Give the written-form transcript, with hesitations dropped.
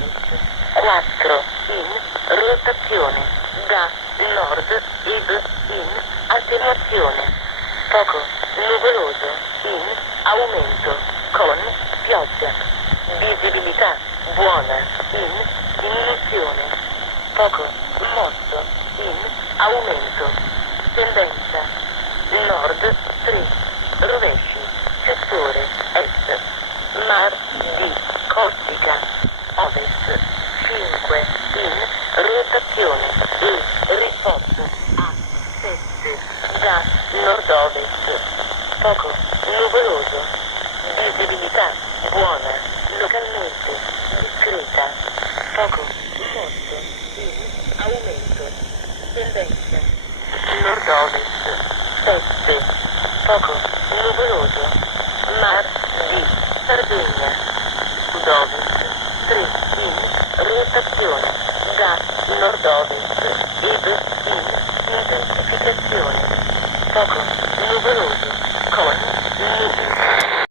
nord-ovest, 4 in rotazione, da nord ed in attenuazione, poco nuvoloso, in aumento, con pioggia, visibilità buona, in diminuzione, poco mosso, in aumento, tendenza, nord 3, rovesci, settore est, mar di Corsica, ovest 5, in rotazione e risposto a 7, da nord-ovest, poco nuvoloso, visibilità buona, localmente discreta, poco mosso, in aumento, tendenza, nord-ovest 7, poco nuvoloso, mar di Sardegna, sud-ovest 3, in rotazione, da nord-ovest ed in intensificazione, poco nuvoloso.